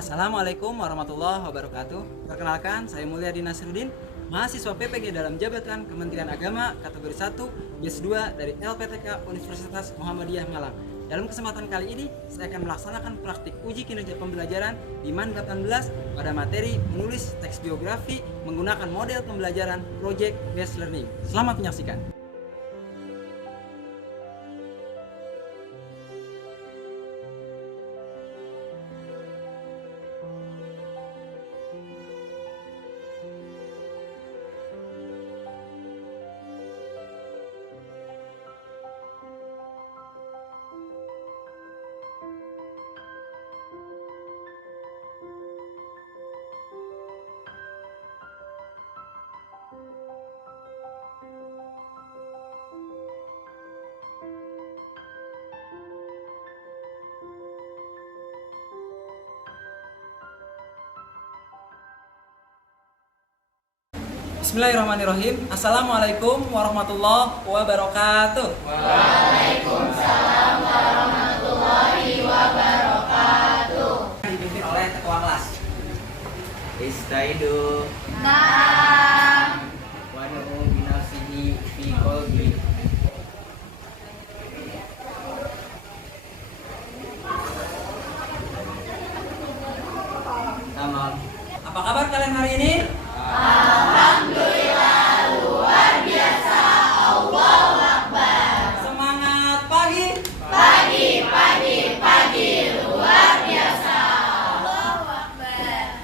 Assalamualaikum warahmatullahi wabarakatuh. Perkenalkan, saya Mulyadi Nasruddin, mahasiswa PPG dalam jabatan Kementerian Agama kategori 1 BES 2 dari LPTK Universitas Muhammadiyah Malang. Dalam kesempatan kali ini, saya akan melaksanakan praktik uji kinerja pembelajaran di MAN 18 pada materi menulis teks biografi menggunakan model pembelajaran Project Based Learning. Selamat menyaksikan. Bismillahirrahmanirrahim. Assalamualaikum warahmatullahi wabarakatuh. Waalaikumsalam warahmatullahi wabarakatuh. Dipimpin oleh ketua kelas. Istaidu Naam. wa nu'um binafsihi fi qalbi. Tamam. Apa kabar kalian hari ini? Alhamdulillah luar biasa. Allahu Akbar. Semangat pagi. Pagi luar biasa. Allahu Akbar.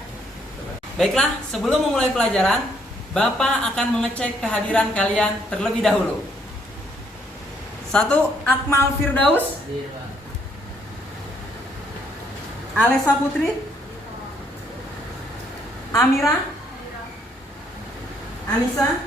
Baiklah, sebelum memulai pelajaran, Bapak akan mengecek kehadiran kalian terlebih dahulu. 1. Akmal Firdaus, Alessa Putri, Amira, Anissa.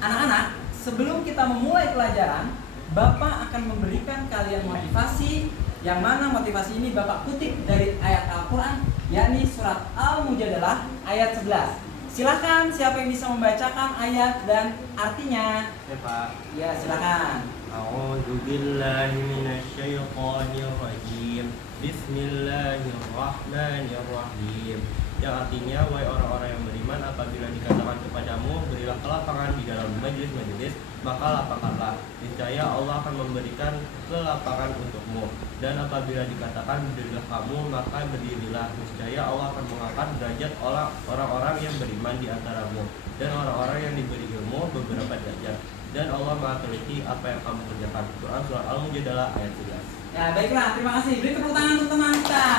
Anak-anak, sebelum kita memulai pelajaran, Bapak akan memberikan kalian motivasi, yang mana motivasi ini Bapak kutip dari ayat Al-Quran, yakni surat Al-Mujadalah ayat 11. Silakan, siapa yang bisa membacakan ayat dan artinya? Ya Pak. Ya, silakan. A'udzu billahi minasyaitonir rajim. Bismillahirrahmanirrahim. Yang artinya, wahai orang-orang yang beriman, apabila dikatakan kepadamu, berilah kelapangan di dalam majelis-majelis, maka lapangkanlah. Niscaya Allah akan memberikan kelapangan untukmu. Dan apabila dikatakan berdirilah kamu, maka berdirilah. Niscaya Allah akan mengangkat derajat orang-orang yang beriman di antaramu, dan orang-orang yang diberi ilmu beberapa derajat. Dan Allah Maha teliti apa yang kamu kerjakan. Quran Surah Al-Mujadalah ayat 11. Ya, baiklah, terima kasih. Beri tepuk tangan untuk teman kita.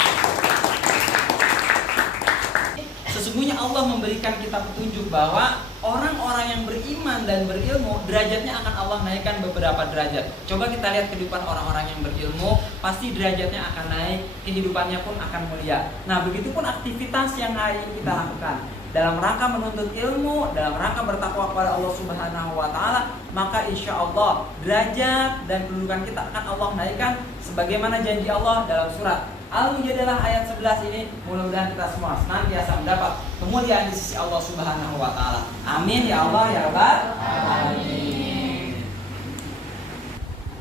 Sesungguhnya Allah memberikan kita petunjuk bahwa orang-orang yang beriman dan berilmu, derajatnya akan Allah naikkan beberapa derajat. Coba kita lihat kehidupan orang-orang yang berilmu, pasti derajatnya akan naik, kehidupannya pun akan mulia. Nah, begitupun aktivitas yang hari ini kita lakukan dalam rangka menuntut ilmu, dalam rangka bertakwa kepada Allah Subhanahu wa Ta'ala, maka insya Allah derajat dan kedudukan kita akan Allah naikkan sebagaimana janji Allah dalam surat Al-Mujadalah ayat 11 ini. Mudah-mudahan kita semua senantiasa mendapat kemuliaan di sisi Allah Subhanahu wa Ta'ala. Amin ya Allah ya Rabbal alamin.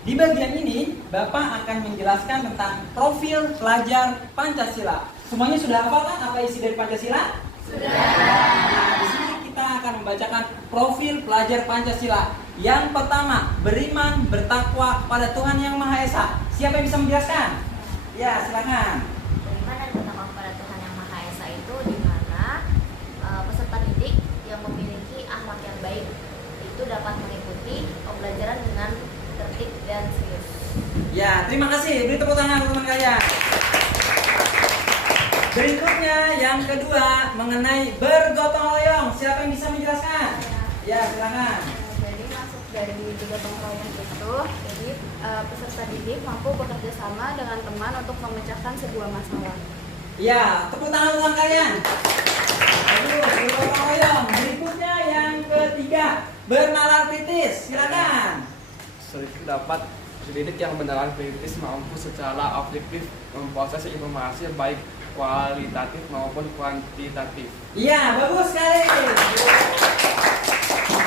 Di bagian ini Bapak akan menjelaskan tentang profil pelajar Pancasila. Semuanya sudah hafal kan apa isi dari Pancasila? Sudah. Nah, di sini kita akan membacakan profil pelajar Pancasila. Yang pertama, beriman, bertakwa kepada Tuhan Yang Maha Esa. Siapa yang bisa menjelaskan? Ya, silakan. Beriman dan bertakwa kepada Tuhan Yang Maha Esa itu di mana peserta didik yang memiliki akhlak yang baik itu dapat mengikuti pembelajaran dengan tertib dan serius. Ya, terima kasih. Beri tepuk tangan teman kalian. Berikutnya yang kedua mengenai bergotong royong. Siapa yang bisa menjelaskan? Ya, silakan. Jadi masuk dari gotong royong itu, jadi peserta didik mampu bekerja sama dengan teman untuk memecahkan sebuah masalah. Ya, tepuk tangan teman kalian. Aduh, bergotong royong. Berikutnya yang ketiga, bernalar kritis. Silakan. Dapat didik yang bernalar kritis mampu secara objektif memproses informasi baik kualitatif maupun kuantitatif. Iya, bagus sekali.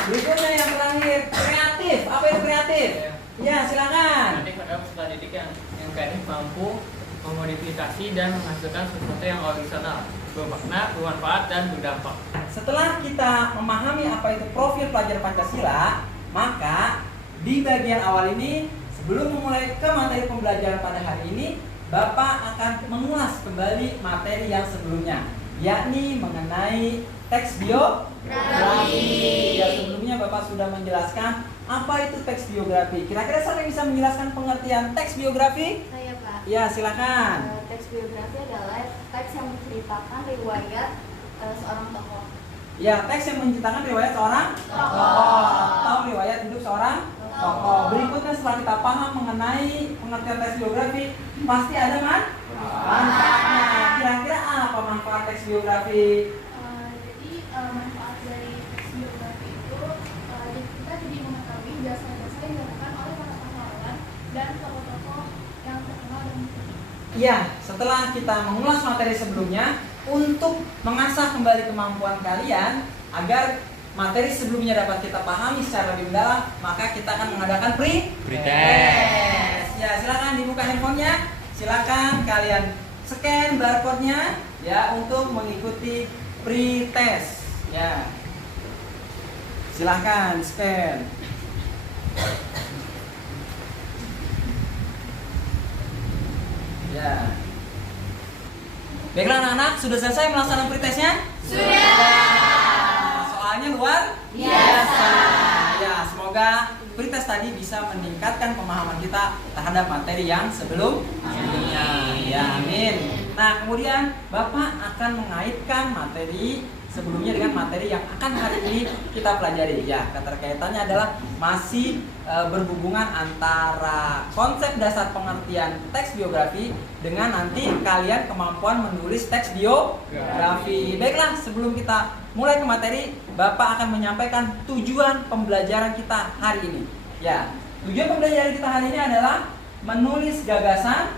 Berikutnya yang terakhir, kreatif. Apa itu kreatif? Ya, silakan. Kreatif adalah peserta didik yang kreatif mampu memodifikasi dan menghasilkan sesuatu yang original, bermakna, bermanfaat, dan berdampak. Setelah kita memahami apa itu profil pelajar Pancasila, maka di bagian awal ini, sebelum memulai ke materi pembelajaran pada hari ini, Bapak akan mengulas kembali materi yang sebelumnya, yakni mengenai teks biografi. Ya, sebelumnya Bapak sudah menjelaskan apa itu teks biografi. Kira-kira siapa yang bisa menjelaskan pengertian teks biografi? Saya Pak. Ya, silakan. Teks biografi adalah teks yang menceritakan riwayat seorang tokoh. Ya, teks yang menceritakan riwayat seorang tokoh atau riwayat hidup seorang tokoh. Berikutnya setelah kita paham mengenai pengertian teks biografi, pasti ada manfaatnya. Kira-kira apa manfaat teks biografi? Jadi manfaat dari teks biografi itu kita jadi mengetahui jasa-jasa yang dilakukan oleh para pahlawan dan tokoh-tokoh yang terkenal dan penting. Ya, setelah kita mengulas materi sebelumnya, untuk mengasah kembali kemampuan kalian agar materi sebelumnya dapat kita pahami secara lebih mendalam, maka kita akan mengadakan pre-test. Ya, silakan dibuka handphonenya. Silakan kalian scan barcode-nya ya untuk mengikuti pre-test. Ya. Silakan scan. Ya. Baiklah anak-anak, sudah selesai melaksanakan pretestnya? Sudah. Soalnya luar biasa. Ya, semoga pretest tadi bisa meningkatkan pemahaman kita terhadap materi yang sebelumnya. Ya, amin. Nah, kemudian Bapak akan mengaitkan materi sebelumnya dengan materi yang akan hari ini kita pelajari. Ya, keterkaitannya adalah masih berhubungan antara konsep dasar pengertian teks biografi dengan nanti kalian kemampuan menulis teks biografi. Baiklah, sebelum kita mulai ke materi, Bapak akan menyampaikan tujuan pembelajaran kita hari ini. Ya, tujuan pembelajaran kita hari ini adalah menulis gagasan,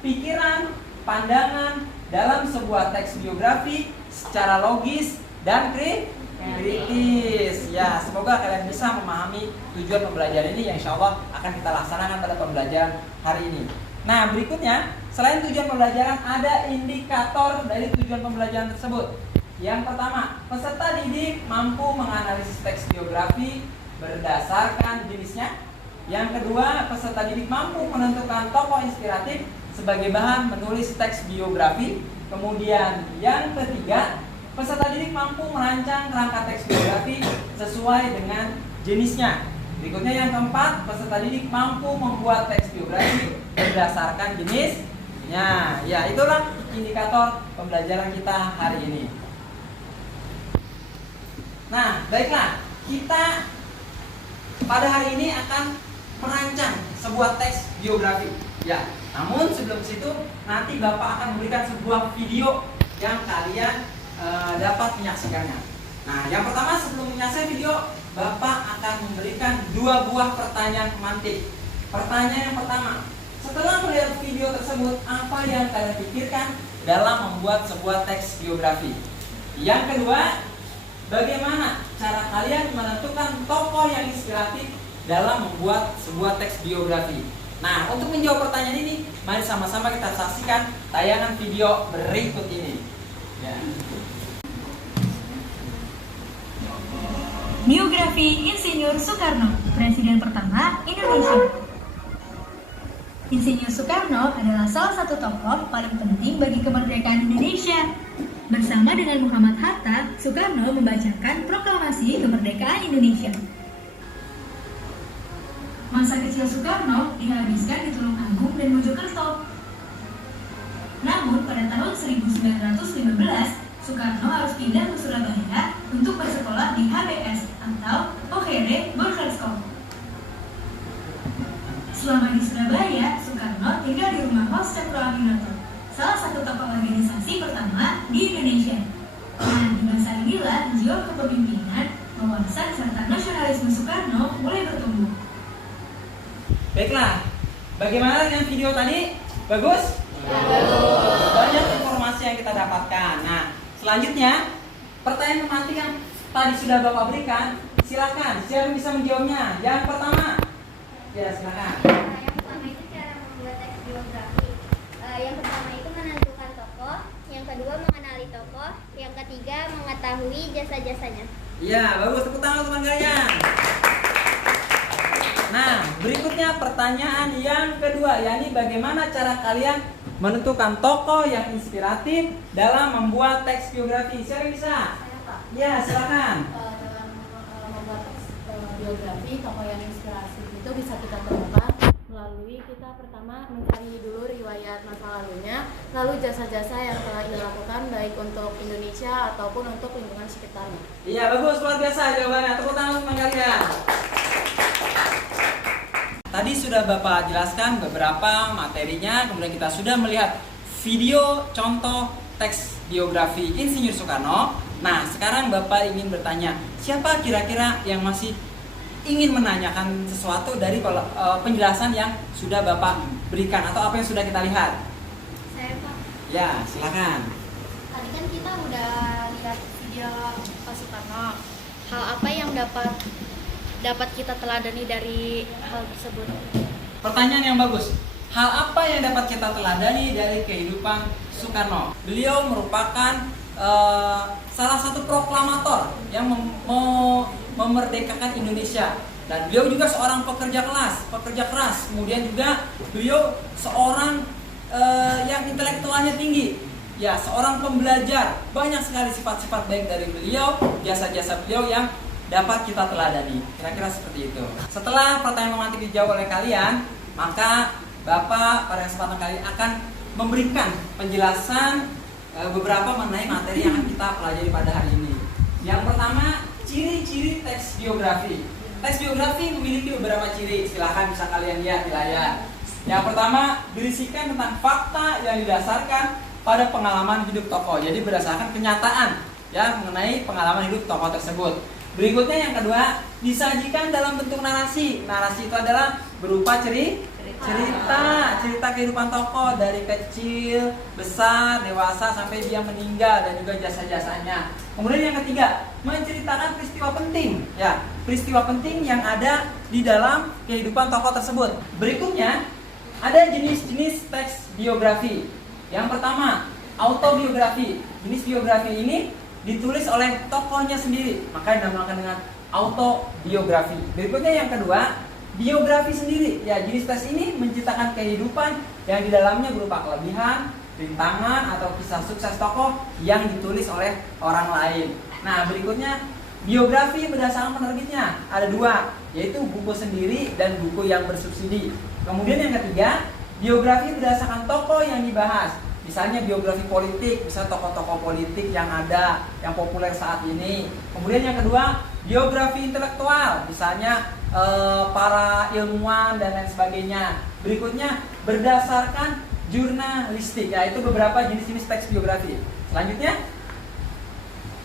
pikiran, pandangan dalam sebuah teks biografi secara logis dan kritis. Ya, semoga kalian bisa memahami tujuan pembelajaran ini yang insya Allah akan kita laksanakan pada pembelajaran hari ini. Nah, berikutnya, selain tujuan pembelajaran, ada indikator dari tujuan pembelajaran tersebut. Yang pertama, peserta didik mampu menganalisis teks biografi berdasarkan jenisnya. Yang kedua, peserta didik mampu menentukan tokoh inspiratif sebagai bahan menulis teks biografi. Kemudian yang ketiga, peserta didik mampu merancang kerangka teks biografi sesuai dengan jenisnya. Berikutnya yang keempat, peserta didik mampu membuat teks biografi berdasarkan jenisnya. Ya, itulah indikator pembelajaran kita hari ini. Nah, baiklah, kita pada hari ini akan merancang sebuah teks biografi. Ya, namun sebelum situ nanti Bapak akan memberikan sebuah video yang kalian dapat menyaksikannya. Nah, yang pertama sebelum menyaksikan video, Bapak akan memberikan 2 buah pertanyaan pemantik. Pertanyaan yang pertama, setelah melihat video tersebut, apa yang kalian pikirkan dalam membuat sebuah teks biografi? Yang kedua, bagaimana cara kalian menentukan tokoh yang inspiratif dalam membuat sebuah teks biografi? Nah, untuk menjawab pertanyaan ini, mari sama-sama kita saksikan tayangan video berikut ini. Ya. Biografi Insinyur Soekarno, Presiden pertama Indonesia. Insinyur Soekarno adalah salah satu tokoh paling penting bagi kemerdekaan Indonesia. Bersama dengan Muhammad Hatta, Soekarno membacakan proklamasi kemerdekaan Indonesia. Masa kecil Soekarno dihabiskan di Tulungagung dan Mojokerto. Namun pada tahun 1915, Soekarno harus pindah ke Surabaya untuk bersekolah di HBS atau Hohere Burgerskool. Selama di Surabaya, Soekarno tinggal di rumah Hos Cokro Aminoto, salah satu tokoh organisasi pertama di Indonesia. Nah, di masa inilah jiwa kepemimpinan, wawasan serta nasionalisme Soekarno mulai bertumbuh. Baiklah, bagaimana dengan video tadi? Bagus? Bagus. Banyak informasi yang kita dapatkan. Nah, selanjutnya pertanyaan pemantik yang tadi sudah Bapak berikan, silakan. Siapa bisa menjawabnya? Yang pertama, ya silakan. Yang pertama itu cara membuat teks biografi. Yang pertama itu menentukan tokoh, yang kedua mengenali tokoh, yang ketiga mengetahui jasa-jasanya. Iya, bagus. Tepuk tangan teman kalian. Nah, berikutnya pertanyaan yang kedua, yakni bagaimana cara kalian menentukan tokoh yang inspiratif dalam membuat teks biografi? Siapa yang bisa? Saya Pak. Ya, silakan. Dalam membuat biografi tokoh yang inspirasi itu bisa kita temukan melalui kita pertama mencari dulu riwayat masa lalunya, lalu jasa-jasa yang telah ia lakukan baik untuk Indonesia ataupun untuk lingkungan sekitarnya. Iya, bagus, luar biasa jawabannya. Tepuk tangan teman kalian. Tadi sudah Bapak jelaskan beberapa materinya, kemudian kita sudah melihat video contoh teks biografi Insinyur Soekarno. Nah, sekarang Bapak ingin bertanya, siapa kira-kira yang masih ingin menanyakan sesuatu dari penjelasan yang sudah Bapak berikan atau apa yang sudah kita lihat? Saya Pak. Ya, silakan. Tadi kan kita udah lihat video Pak Soekarno. Hal apa yang dapat kita teladani dari hal tersebut? Pertanyaan yang bagus. Hal apa yang dapat kita teladani dari kehidupan Soekarno? Beliau merupakan salah satu proklamator yang memerdekakan Indonesia, dan beliau juga seorang pekerja keras. Kemudian juga beliau seorang yang intelektualnya tinggi, ya, seorang pembelajar. Banyak sekali sifat-sifat baik dari beliau, jasa-jasa beliau yang dapat kita teladani. Kira-kira seperti itu. Setelah pertanyaan memantik dijawab oleh kalian, maka Bapak pada kesempatan kali akan memberikan penjelasan beberapa mengenai materi yang akan kita pelajari pada hari ini. Yang pertama, ciri-ciri teks biografi. Teks biografi memiliki beberapa ciri. Silahkan bisa kalian lihat di layar. Yang pertama, berisikan tentang fakta yang didasarkan pada pengalaman hidup tokoh. Jadi berdasarkan kenyataan ya mengenai pengalaman hidup tokoh tersebut. Berikutnya yang kedua, disajikan dalam bentuk narasi. Narasi itu adalah berupa cerita kehidupan tokoh dari kecil, besar, dewasa sampai dia meninggal dan juga jasa-jasanya. Kemudian yang ketiga, menceritakan peristiwa penting, ya, peristiwa penting yang ada di dalam kehidupan tokoh tersebut. Berikutnya, ada jenis-jenis teks biografi. Yang pertama, autobiografi. Jenis biografi ini ditulis oleh tokohnya sendiri, maka dinamakan dengan autobiografi. Berikutnya yang kedua, biografi sendiri. Ya, jenis tes ini menceritakan kehidupan yang di dalamnya berupa kelebihan, rintangan atau kisah sukses tokoh yang ditulis oleh orang lain. Nah, berikutnya biografi berdasarkan penerbitnya. Ada dua, yaitu buku sendiri dan buku yang bersubsidi. Kemudian yang ketiga, biografi berdasarkan tokoh yang dibahas. Misalnya biografi politik, misalnya tokoh-tokoh politik yang ada, yang populer saat ini. Kemudian yang kedua, biografi intelektual, misalnya para ilmuwan dan lain sebagainya. Berikutnya, berdasarkan jurnalistik, yaitu beberapa jenis-jenis teks biografi. Selanjutnya,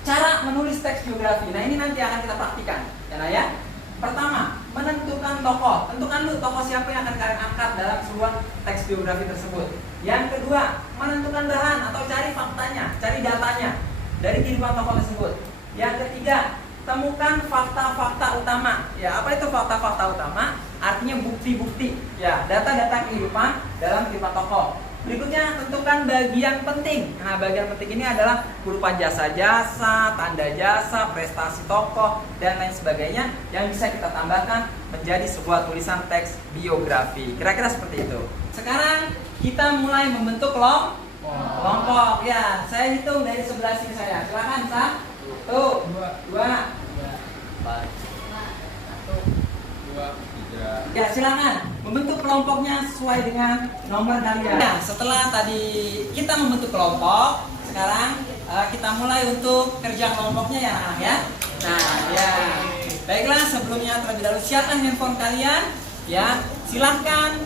cara menulis teks biografi. Nah, ini nanti akan kita praktikan, ya. Pertama, menentukan tokoh. Tentukan dulu tokoh siapa yang akan kalian angkat dalam sebuah teks biografi tersebut. Yang kedua, menentukan bahan atau cari faktanya, cari datanya dari kehidupan tokoh tersebut. Yang ketiga, temukan fakta-fakta utama. Ya, apa itu fakta-fakta utama? Artinya bukti-bukti, ya, data-data kehidupan dalam kehidupan tokoh. Berikutnya, tentukan bagian penting. Nah, bagian penting ini adalah berupa jasa-jasa, tanda jasa, prestasi tokoh, dan lain sebagainya yang bisa kita tambahkan menjadi sebuah tulisan teks biografi. Kira-kira seperti itu. Sekarang kita mulai membentuk kelompok. Ya, saya hitung dari sebelah sini saya. Silakan, Sa. 1, 2, 4, 1, 2, 3. Ya, silakan membentuk kelompoknya sesuai dengan nomor kalian. Nah, setelah tadi kita membentuk kelompok, sekarang kita mulai untuk kerja kelompoknya ya anak-anak ya. Nah, ya. Baiklah, sebelumnya terlebih dahulu siapkan handphone kalian ya. Silahkan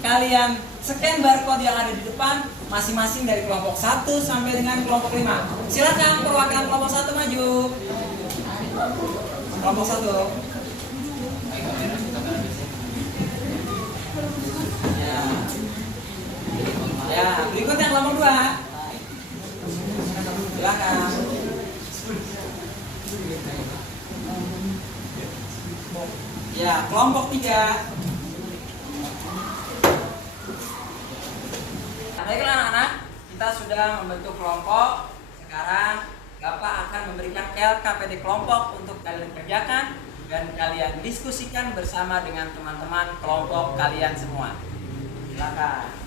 kalian scan barcode yang ada di depan masing-masing dari kelompok 1 sampai dengan kelompok 5. Silakan perwakilan kelompok 1 maju. Kelompok 1. Ya, berikutnya kelompok 2. Silakan. Ya, kelompok 3. Baiklah, sudah membentuk kelompok. Sekarang Bapak akan memberikan LKPD kelompok untuk kalian kerjakan dan kalian diskusikan bersama dengan teman-teman kelompok kalian semua. Silakan.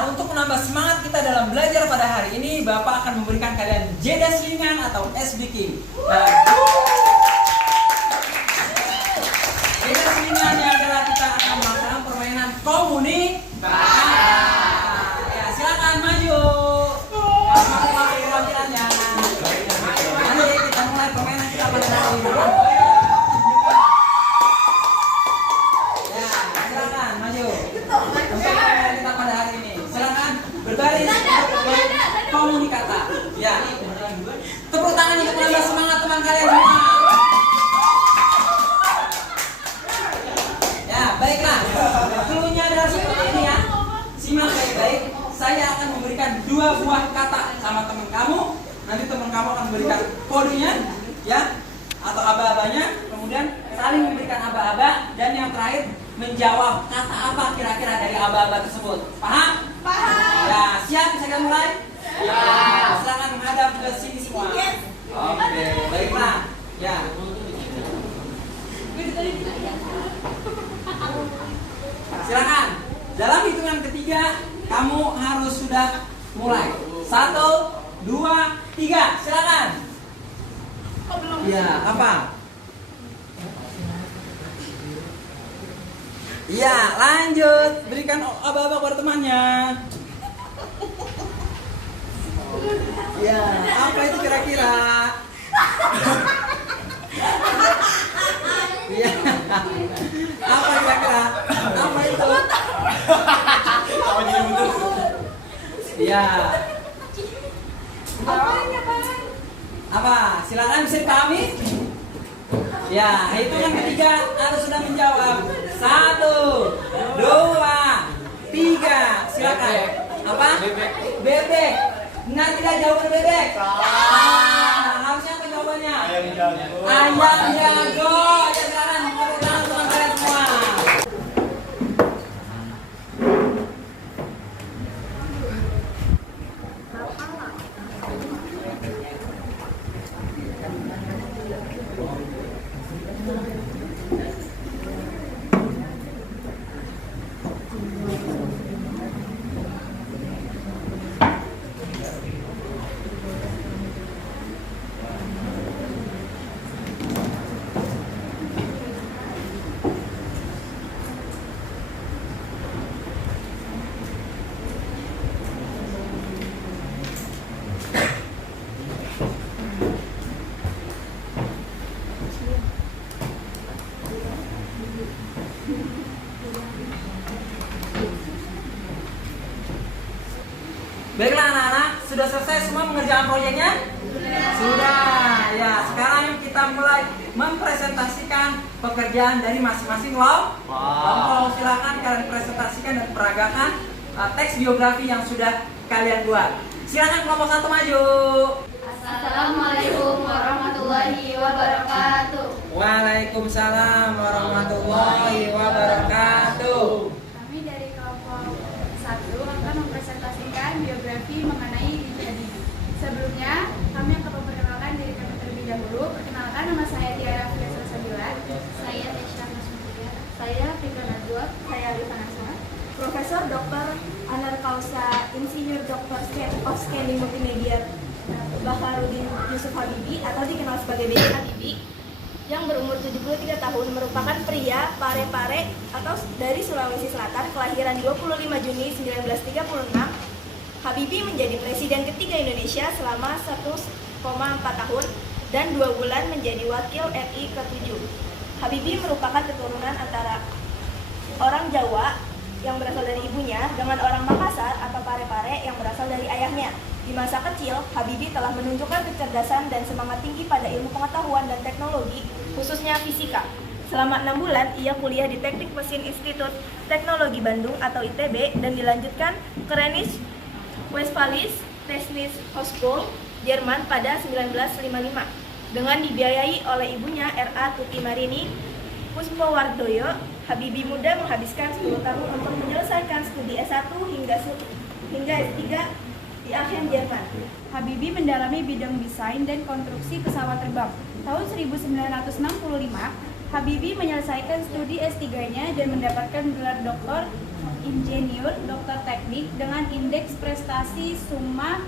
Untuk menambah semangat kita dalam belajar pada hari ini, Bapak akan memberikan kalian jeda selingan atau ice breaking. Nah, jeda selingan yang adalah kita akan melakukan permainan komunikasi. Ya, silakan maju. Mari perwakilannya. Mari kita mulai permainan kita pada hari ini. Ya, silakan maju. Permainan kita pada hari ini. Silakan berbaris komunikata. Ya. Tepuk tangan untuk menambah semangat teman kalian semua. Ya, baiklah. Cluenya adalah seperti ini ya. Simak baik-baik. Saya akan memberikan 2 buah kata sama teman kamu. Nanti teman kamu akan memberikan kodenya, ya, atau aba-abanya. Kemudian saling memberikan aba-aba dan yang terakhir menjawab kata apa kira-kira dari aba-aba tersebut. Paham? Paham. Ya, siap bisa kita mulai? Ya. Silakan menghadap ke sini semua. Oke, baiklah. Ya. Silakan. Dalam hitungan ketiga kamu harus sudah mulai. 1, 2, 3. Silakan. Ya, apa? Iya, lanjut. Berikan aba-aba kepada temannya. Ya, apa itu kira-kira? Iya. Apa kira-kira? Apa itu? Apa jadi betul? Iya. Apa? Silakan bisa dipahami? Ya, hitungan ketiga harus sudah menjawab. 1, 2, 3. Silakan. Apa? Bebek. Benar tidak jawaban bebek? Harusnya apa jawabannya? Ayam jago. Ya, silakan. Tepuk tangan teman kalian semua. Baiklah anak-anak, sudah selesai semua mengerjakan proyeknya? Sudah. Ya, sekarang kita mulai mempresentasikan pekerjaan dari masing-masing kelompok. Silakan kalian presentasikan dan peragakan teks biografi yang sudah kalian buat. Silakan kelompok 1 maju. Assalamualaikum warahmatullahi wabarakatuh. Waalaikumsalam warahmatullahi wabarakatuh. Kami dari kelompok 1 akan mempresentasikan biografi mengenai Didi. Sebelumnya, kami akan memperkenalkan diri kami terlebih dahulu. Perkenalkan, nama saya Tiara Fiasra Sabila. Saya Tesha Masmudia. Saya Fika Najwa. Dr. Anarkausa Insinyur Dr. of Scanning Multimedia Baharudin Yusuf Habibie atau dikenal sebagai B.J. Habibie yang berumur 73 tahun, merupakan pria Parepare atau dari Sulawesi Selatan, kelahiran 25 Juni 1936. Habibie menjadi presiden ketiga Indonesia selama 1,4 tahun dan 2 bulan menjadi wakil RI ke-7. Habibie merupakan keturunan antara orang Jawa yang berasal dari ibunya dengan orang Makassar atau Parepare yang berasal dari ayahnya. Di masa kecil, Habibie telah menunjukkan kecerdasan dan semangat tinggi pada ilmu pengetahuan dan teknologi, khususnya fisika. Selama 6 bulan, ia kuliah di Teknik Mesin Institut Teknologi Bandung atau ITB dan dilanjutkan ke Rheinische Westfälische Technische Hochschule, Jerman pada 1955. Dengan dibiayai oleh ibunya R.A. Tuti Marini Puspowardoyo, Habibie muda menghabiskan 10 tahun untuk menyelesaikan studi S1 hingga S3 di Aachen, Jerman. Habibie mendalami bidang desain dan konstruksi pesawat terbang. Tahun 1965, Habibie menyelesaikan studi S3-nya dan mendapatkan gelar doktor insinyur, doktor teknik dengan indeks prestasi summa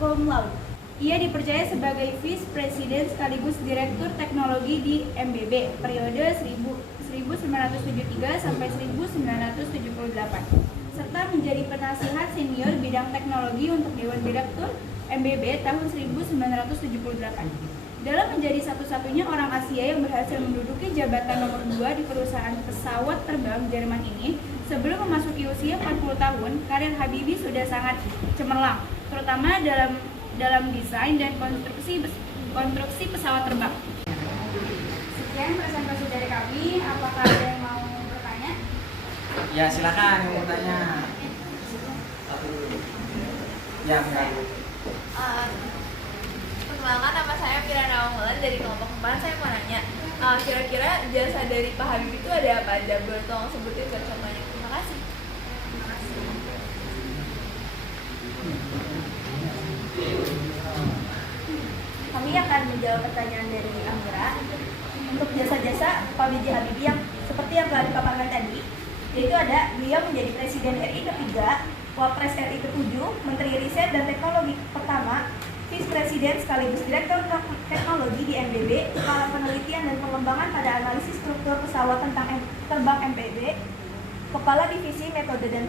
cum laude. Ia dipercaya sebagai Vice President sekaligus Direktur Teknologi di MBB periode 1973 sampai 1978, serta menjadi penasihat senior bidang teknologi untuk Dewan Direktur MBB tahun 1978. Dalam menjadi satu-satunya orang Asia yang berhasil menduduki jabatan nomor 2 di perusahaan pesawat terbang Jerman ini, sebelum memasuki usia 40 tahun, karir Habibie sudah sangat cemerlang, terutama dalam desain dan konstruksi pesawat terbang. Sekian presentasi dari kami. Apakah ada yang mau bertanya? Ya, silakan yang mau tanya. Ya, enggak. Perkenalkan, nama saya Pirana Onggolan dari kelompok 4. Saya mau nanya, kira-kira jasa dari Pak Habibie itu ada apa aja? Boleh tolong sebutin contohnya. Terima kasih. Kami akan menjawab pertanyaan dari Amira. Untuk jasa-jasa Pak B.J. Habibie yang seperti yang telah dipaparkan tadi, yaitu ada beliau menjadi Presiden RI ketiga, Wapres RI ke-7, Menteri Riset dan Teknologi pertama, Vice Presiden sekaligus Direktur Teknologi di MBB, Kepala Penelitian dan Pengembangan pada Analisis Struktur Pesawat Terbang MBB, Kepala Divisi Metode dan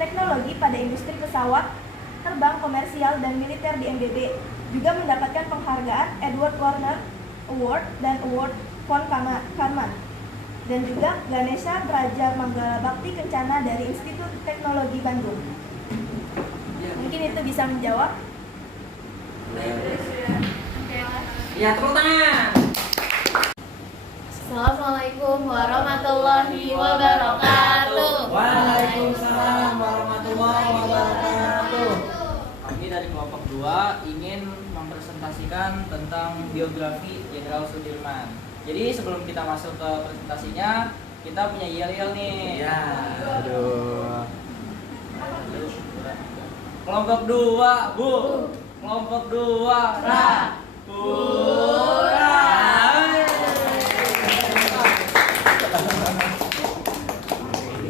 Teknologi pada Industri Pesawat Terbang Komersial dan Militer di MBB. Juga mendapatkan penghargaan Edward Warner Award dan Award Von Karman. Dan juga Ganesha Praja Manggala Bakti Kencana dari Institut Teknologi Bandung. Mungkin itu bisa menjawab. Ya, tepuk tangan. Assalamualaikum warahmatullahi wabarakatuh. Waalaikumsalam warahmatullahi wabarakatuh. Kami dari kelompok 2 ingin mempresentasikan tentang biografi Jenderal Sudirman. Jadi sebelum kita masuk ke presentasinya, kita punya yel-yel nih. Ya. Aduh. Kelompok 2, Bu. Kelompok 2, Ra. Pura.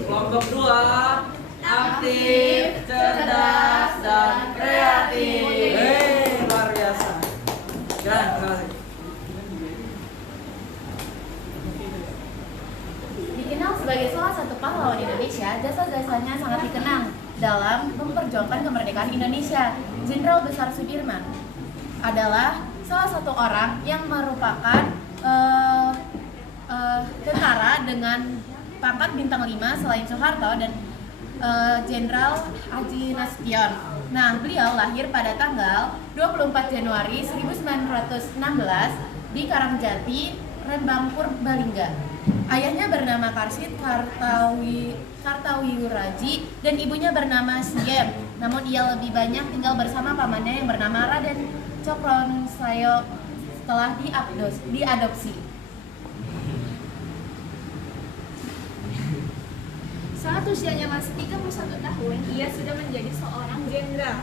Kelompok 2, aktif, cerdas, dan kreatif. Luar biasa. Terima kasih. Dikenal sebagai salah satu pahlawan Indonesia, jasa-jasanya sangat dikenang dalam memperjuangkan kemerdekaan Indonesia. Jenderal Besar Sudirman adalah salah satu orang yang merupakan tentara dengan pangkat bintang 5 selain Soeharto dan Jenderal Haji Nasution. Nah, beliau lahir pada tanggal 24 Januari 1916 di Karangjati, Rembang, Purbalingga. Ayahnya bernama Karsid Kartawiuraji dan ibunya bernama Siem. Namun ia lebih banyak tinggal bersama pamannya yang bernama Raden Cokrosayo setelah diadopsi. Saat usianya masih 31 tahun, ia sudah menjadi seorang jenderal.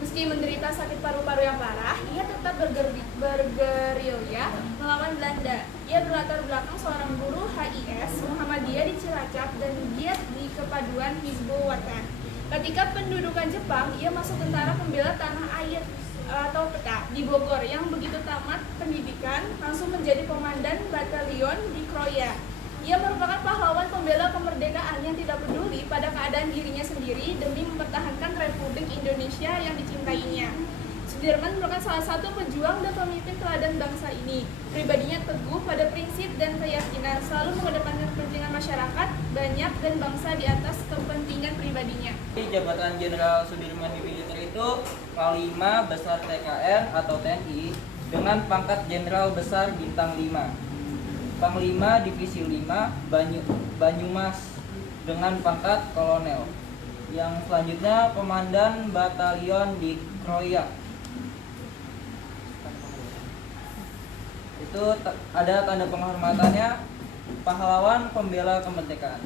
Meski menderita sakit paru-paru yang parah, ia tetap bergerilya melawan Belanda. Ia berlatar belakang seorang guru HIS Muhammadiyah di Cilacap dan bergiat di kepaduan Hizbul Wathan. Ketika pendudukan Jepang, ia masuk tentara pembela tanah air atau PTA di Bogor yang begitu tamat pendidikan langsung menjadi komandan batalion di Kroya. Ia merupakan pahlawan pembela kemerdekaan yang tidak peduli pada keadaan dirinya sendiri demi mempertahankan Republik Indonesia yang dicintainya. Sudirman merupakan salah satu pejuang dan pemimpin teladan bangsa ini. Pribadinya teguh pada prinsip dan keyakinan, selalu mengedepankan kepentingan masyarakat, banyak dan bangsa di atas kepentingan pribadinya. Jabatan Jenderal Sudirman di militer itu Panglima Besar TKR atau TNI dengan pangkat Jenderal Besar Bintang 5. Panglima Divisi 5 Banyumas dengan pangkat Kolonel. Yang selanjutnya Komandan Batalion di Kroya. Itu ada tanda penghormatannya pahlawan pembela kemerdekaan.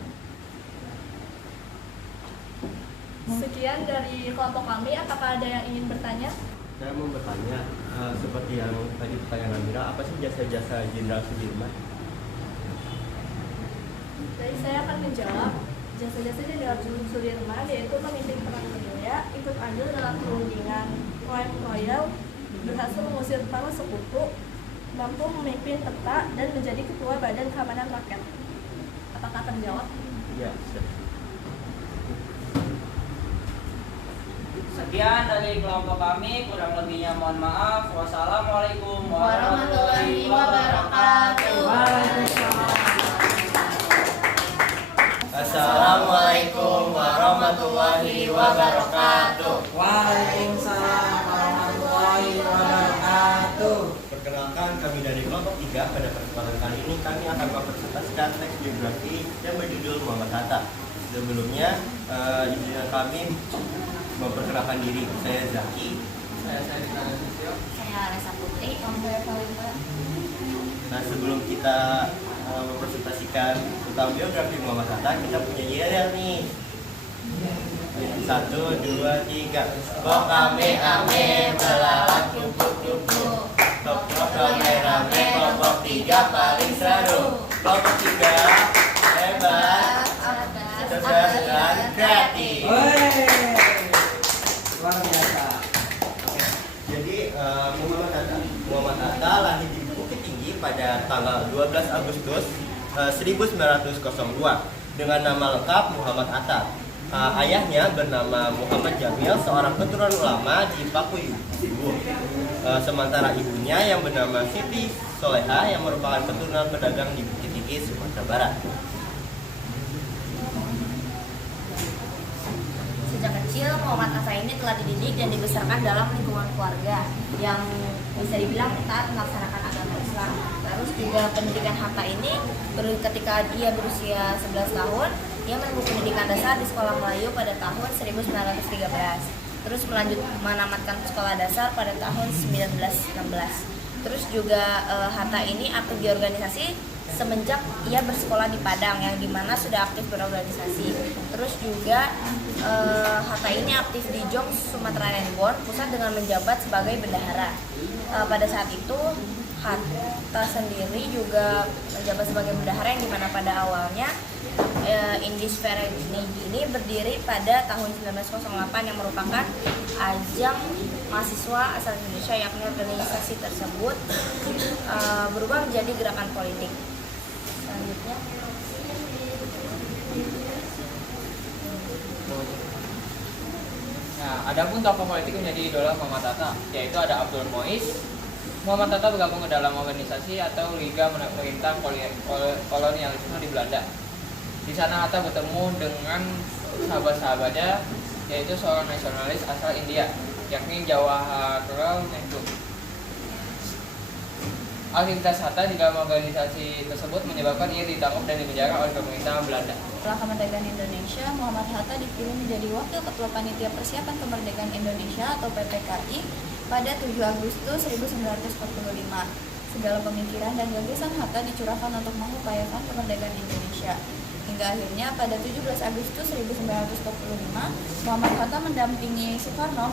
Sekian dari kelompok kami, apakah ada yang ingin bertanya? Saya mau bertanya, seperti yang tadi pertanyaan Amira, apa sih jasa-jasa Jenderal Sudirman? Jadi saya akan menjawab. Jasa-jasa Jenderal Sudirman yaitu memimpin perang dunia, ikut andil dalam perundingan Camp Royal, berhasil mengusir para sekutu, mampu memimpin peta dan menjadi ketua Badan Keamanan Rakyat. Apakah terjawab? Iya. Sekian dari kelompok kami, kurang lebihnya mohon maaf. Wassalamualaikum Warahmatullahi wabarakatuh. Assalamualaikum warahmatullahi wabarakatuh. Waalaikumsalam warahmatullahi wabarakatuh. Perkenalkan, kami dari kelompok 3. Pada kesempatan kali ini kami akan mempresentasikan teks biografi yang berjudul Muhammad Hatta. Sebelumnya, izinkan kami memperkenalkan diri. Saya Zaki. Saya Resa Putri. Nah, sebelum kita mempresentasikan tentang biografi Muhammad Hatta, kita punya yel nih. 1, 2, 3. Kok ame melalak kupu-kupu, tok rame-rame, kelompok 3 paling seru. Kelompok 3 hebat, cerdas dan kreatif. Luar biasa. Jadi Muhammad Hatta lahir di Bukit Tinggi pada tanggal 12 Agustus 1902 dengan nama lengkap Muhammad Hatta. Ayahnya bernama Muhammad Jamil, seorang keturunan ulama di Pakuyu. Sementara ibunya yang bernama Siti Soleha yang merupakan keturunan pedagang di Bukit Tinggi, Sumatera Barat. Sejak kecil, Muhammad Hatta ini telah dididik dan dibesarkan dalam lingkungan keluarga yang bisa dibilang taat melaksanakan agama Islam. Terus juga pendidikan Hatta ini ketika dia berusia 11 tahun, dia menempuh pendidikan dasar di Sekolah Melayu pada tahun 1913. Terus menamatkan sekolah dasar pada tahun 1916. Terus juga Hatta ini aktif di organisasi semenjak ia bersekolah di Padang, yang dimana sudah aktif berorganisasi. Terus juga Hatta ini aktif di Jong, Sumatera Lembon, pusat dengan menjabat sebagai bendahara. Pada saat itu Hatta sendiri juga menjabat sebagai bendahara, yang dimana pada awalnya Indisfera ini berdiri pada tahun 1908 yang merupakan ajang mahasiswa asal Indonesia, yakni organisasi tersebut berubah menjadi gerakan politik. Selanjutnya Nah, adapun tokoh politik menjadi idola Muhammad Hatta, yaitu ada Abdul Muiz. Muhammad Hatta bergabung ke dalam organisasi atau Liga Pemerintah Kolonialisme di Belanda. Di sana Hatta bertemu dengan sahabat-sahabatnya, yaitu seorang nasionalis asal India, yakni Jawaharlal Nehru. Aktivitas Hatta di dalam organisasi tersebut menyebabkan ia ditangkap dan dipenjara oleh pemerintah Belanda. Setelah kemerdekaan Indonesia, Muhammad Hatta dipilih menjadi Wakil Ketua Panitia Persiapan Kemerdekaan Indonesia atau PPKI pada 7 Agustus 1945. Segala pemikiran dan gagasan Hatta dicurahkan untuk mengupayakan kemerdekaan Indonesia. Hingga akhirnya pada 17 Agustus 1945, Muhammad Hatta mendampingi Soekarno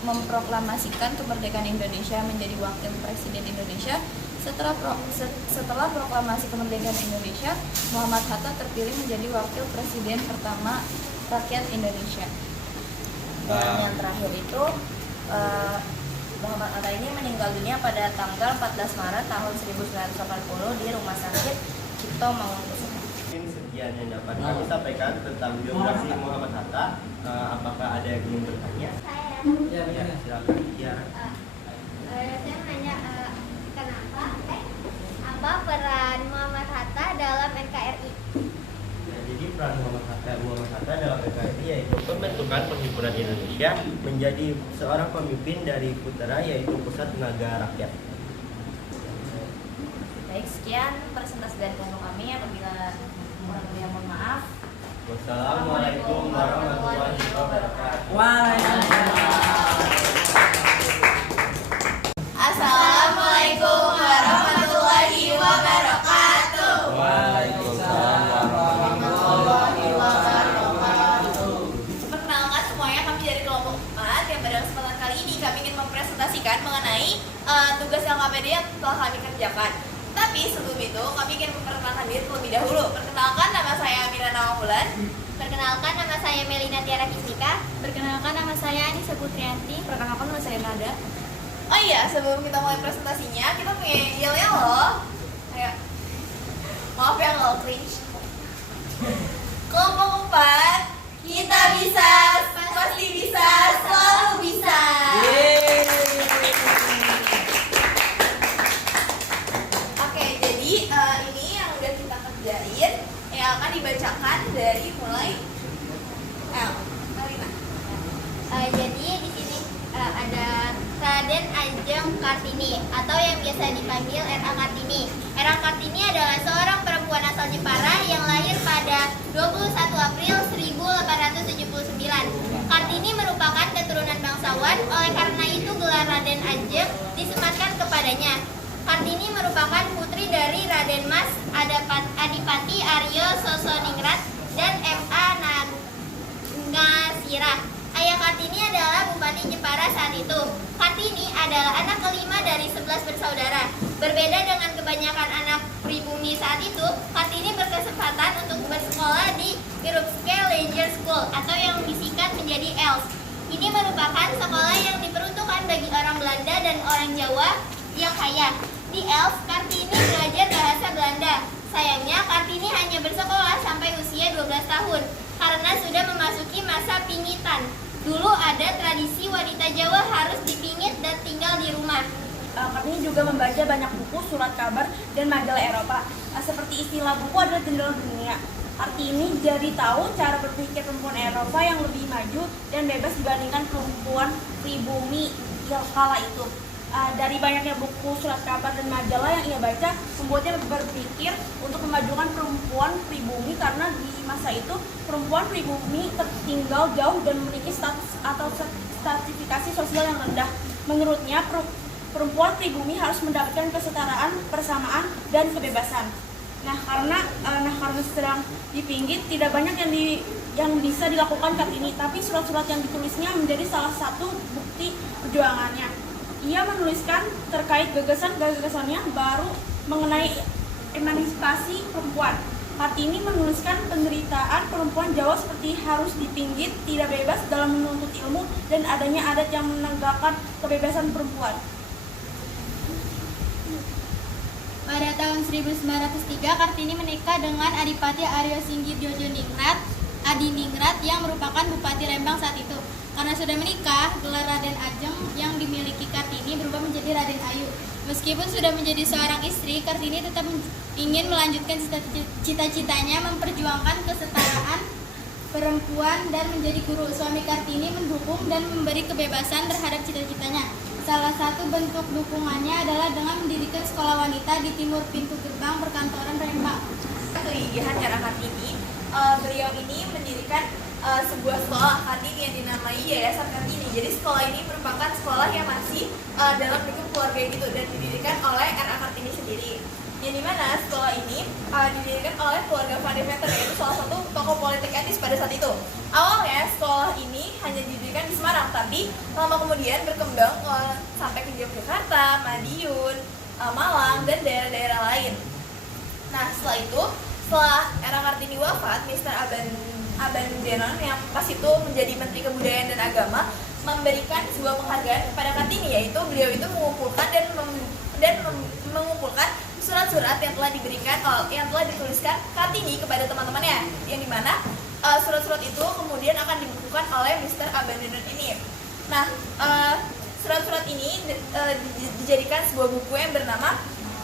memproklamasikan kemerdekaan Indonesia menjadi Wakil Presiden Indonesia Setelah proklamasi kemerdekaan Indonesia, Muhammad Hatta terpilih menjadi wakil presiden pertama rakyat Indonesia. Dan yang terakhir itu Muhammad Hatta ini meninggal dunia pada tanggal 14 Maret tahun 1980 di Rumah Sakit Cipto Mangunkusumo. Mungkin sekian yang dapat kami sampaikan tentang biografi Muhammad Hatta. Apakah ada yang ingin bertanya? Ya, Ya, silakan. Ya. Saya nanya apa peran Muhammad Hatta dalam NKRI? Ya, jadi peran Muhammad Hatta dalam NKRI yaitu pembentukan perhimpunan Indonesia menjadi seorang pemimpin dari PUTERA, yaitu Pusat Tenaga Rakyat. Baik, sekian presentasi dari kelompok kami. Apabila kurang lebih mohon maaf. Wassalamualaikum warahmatullahi wabarakatuh. Assalamualaikum warahmatullahi wabarakatuh. Waalaikumsalam warahmatullahi wabarakatuh. Perkenalkan semuanya, kami dari kelompok 4 yang pada kesempatan kali ini kami ingin mempresentasikan mengenai tugas LKPD yang telah kami kerjakan. Tapi sebelum itu kami ingin memperkenalkan diri terlebih dahulu. Perkenalkan, nama saya Amira Nawamulan. Perkenalkan, nama saya Melina Tiara Kisnika. Perkenalkan, nama saya Anissa Putrianti. Perkenalkan, nama saya Nada. Oh iya, sebelum kita mulai presentasinya, kita punya yel-yel loh. Kayak, maaf ya kalau cringe. Kelompok 4, kita bisa, pasti bisa, selalu bisa. Oke, jadi ini yang udah kita kerjain, yang akan dibacakan dari mulai Marina. Jadi di sini ada Raden Ajeng Kartini atau yang biasa dipanggil R.A. Kartini. R.A. Kartini adalah seorang perempuan asal Jepara yang lahir pada 21 April 1879. Kartini merupakan keturunan bangsawan, oleh karena itu gelar Raden Ajeng disematkan kepadanya. Kartini merupakan putri dari Raden Mas Adipati Aryo Sosoningrat dan M.A. Nagasira. Ayah Kartini adalah Bupati Jepara saat itu. Kartini adalah anak kelima dari 11 bersaudara. Berbeda dengan kebanyakan anak pribumi saat itu, Kartini berkesempatan untuk bersekolah di Irupske Leger School atau yang disingkat menjadi ELS. Ini merupakan sekolah yang diperuntukkan bagi orang Belanda dan orang Jawa yang kaya. Di ELS, Kartini belajar bahasa Belanda. Sayangnya, Kartini hanya bersekolah sampai usia 12 tahun karena sudah memasuki masa pingitan. Dulu ada tradisi wanita Jawa harus dipingit dan tinggal di rumah. Kartini juga membaca banyak buku, surat kabar, dan majalah Eropa. Seperti istilah buku adalah jendela dunia. Kartini jadi tahu cara berpikir perempuan Eropa yang lebih maju dan bebas dibandingkan perempuan pribumi kala itu. Dari banyaknya buku, surat kabar, dan majalah yang ia baca, membuatnya berpikir untuk memajukan perempuan pribumi karena di masa itu perempuan pribumi tertinggal jauh dan memiliki status atau stratifikasi sosial yang rendah. Menurutnya, perempuan pribumi harus mendapatkan kesetaraan, persamaan, dan kebebasan. Karena sedang dipinggit, tidak banyak yang bisa dilakukan Kartini, tapi surat-surat yang ditulisnya menjadi salah satu bukti perjuangannya. Ia menuliskan terkait gagasan-gagasannya baru mengenai emansipasi perempuan. Kartini menuliskan penderitaan perempuan Jawa seperti harus dipinggit, tidak bebas dalam menuntut ilmu, dan adanya adat yang menegakkan kebebasan perempuan. Pada tahun 1903, Kartini menikah dengan Adipati Aryo Singgidjodjoningrat, Adiningrat yang merupakan Bupati Lembang saat itu. Karena sudah menikah, gelar Raden Ajeng yang dimiliki Kartini berubah menjadi Raden Ayu. Meskipun sudah menjadi seorang istri, Kartini tetap ingin melanjutkan cita-citanya memperjuangkan kesetaraan perempuan dan menjadi guru. Suami Kartini mendukung dan memberi kebebasan terhadap cita-citanya. Salah satu bentuk dukungannya adalah dengan mendirikan sekolah wanita di timur pintu gerbang perkantoran Lembang. Kegigihan R.A. Kartini, beliau ini mendirikan sebuah sekolah Kartini yang dinamai Yayasan Kartini. Jadi sekolah ini merupakan sekolah yang masih dalam lingkup keluarga gitu dan didirikan oleh R.A. Kartini sendiri. Yang dimana sekolah ini didirikan oleh keluarga Van de Veter, yaitu salah satu tokoh politik etis pada saat itu. Awalnya sekolah ini hanya didirikan di Semarang, tapi lama kemudian berkembang sampai ke Yogyakarta, Madiun, Malang, dan daerah-daerah lain. Nah, setelah era Kartini wafat, Mr. Abandonon yang pas itu menjadi Menteri Kebudayaan dan Agama memberikan sebuah penghargaan kepada Kartini, yaitu beliau itu mengumpulkan mengumpulkan surat-surat yang telah dituliskan Kartini kepada teman-temannya, yang dimana surat-surat itu kemudian akan dibukukan oleh Mr. Abandonon ini. Nah, surat-surat ini dijadikan sebuah buku yang bernama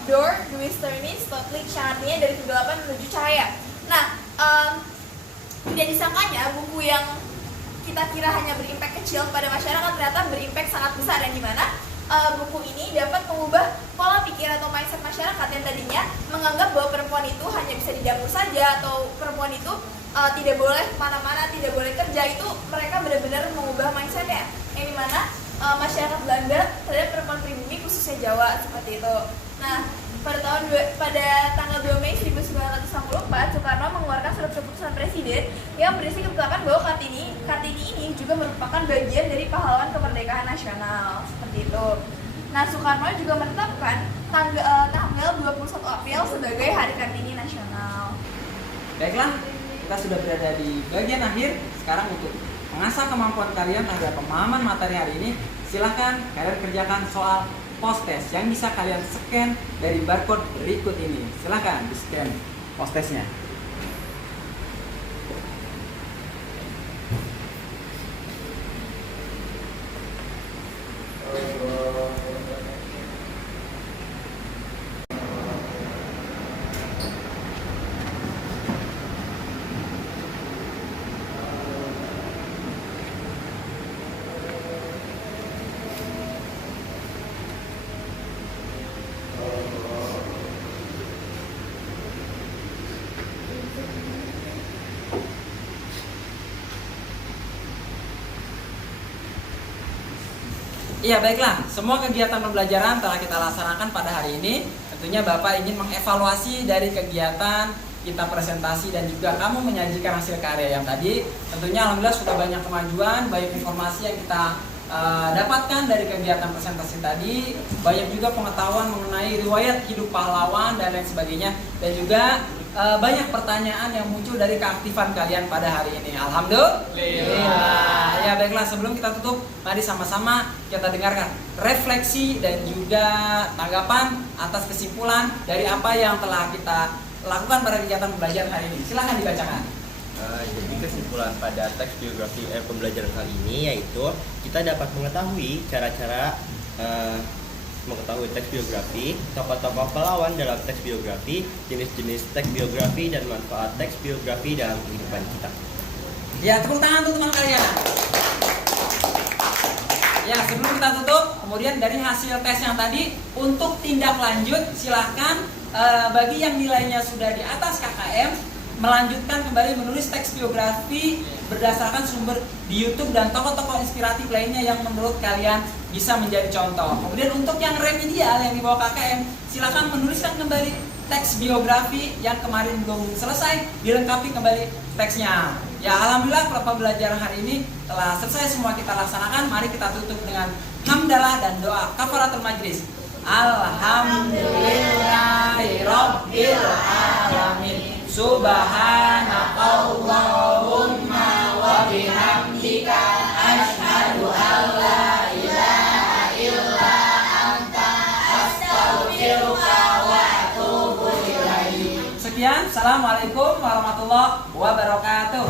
Door Dwisternis Totlik, yang artinya dari kegelapan menuju cahaya. Nah, tidak disangkanya buku yang kita kira hanya berimpact kecil pada masyarakat ternyata berimpact sangat besar, yang dimana buku ini dapat mengubah pola pikir atau mindset masyarakat yang tadinya menganggap bahwa perempuan itu hanya bisa di dapur saja, atau perempuan itu tidak boleh kemana-mana, tidak boleh kerja. Itu mereka benar-benar mengubah mindsetnya, yang dimana masyarakat Belanda terhadap perempuan pribumi khususnya Jawa seperti itu. Nah, pada tanggal 2 Mei 1964, Soekarno mengeluarkan surat keputusan presiden yang berisi kebijakan bahwa Kartini ini juga merupakan bagian dari pahlawan kemerdekaan nasional seperti itu. Nah, Soekarno juga menetapkan tanggal 21 April sebagai Hari Kartini Nasional. Baiklah, kita sudah berada di bagian akhir. Sekarang untuk mengasah kemampuan kalian terhadap pemahaman materi hari ini, silahkan kalian kerjakan soal post-test yang bisa kalian scan dari barcode berikut ini. Silahkan di-scan post-testnya. Iya, baiklah, semua kegiatan pembelajaran telah kita laksanakan pada hari ini. Tentunya Bapak ingin mengevaluasi dari kegiatan kita presentasi dan juga kamu menyajikan hasil karya yang tadi. Tentunya alhamdulillah sudah banyak kemajuan, banyak informasi yang kita dapatkan dari kegiatan presentasi tadi. Banyak juga pengetahuan mengenai riwayat hidup pahlawan dan lain sebagainya. Dan juga banyak pertanyaan yang muncul dari keaktifan kalian pada hari ini. Alhamdulillah. Ya, baiklah, sebelum kita tutup, mari sama-sama kita dengarkan refleksi dan juga tanggapan atas kesimpulan dari apa yang telah kita lakukan pada kegiatan pembelajaran hari ini. Silahkan dibacakan. Jadi kesimpulan pada teks biografi pembelajaran kali ini yaitu kita dapat mengetahui cara-cara mengetahui teks biografi, tokoh-tokoh pahlawan dalam teks biografi, jenis-jenis teks biografi, dan manfaat teks biografi dalam kehidupan kita. Ya, tepuk tangan untuk teman kalian. Ya, sebelum kita tutup, kemudian dari hasil tes yang tadi, untuk tindak lanjut silahkan bagi yang nilainya sudah di atas KKM, melanjutkan kembali menulis teks biografi berdasarkan sumber di YouTube dan tokoh-tokoh inspiratif lainnya yang menurut kalian bisa menjadi contoh. Kemudian untuk yang remedial yang di bawah KKM, silakan menuliskan kembali teks biografi yang kemarin belum selesai, dilengkapi kembali teksnya. Ya, alhamdulillah pembelajaran hari ini telah selesai semua kita laksanakan. Mari kita tutup dengan hamdalah dan doa kafaratul majlis. Alhamdulillahirabbil alamin. Subhanakallahumma wa bihamdika asyhadu an la ilaha illa anta astaghfiruka wa atubu ilaik. Sekian, assalamualaikum warahmatullahi wabarakatuh.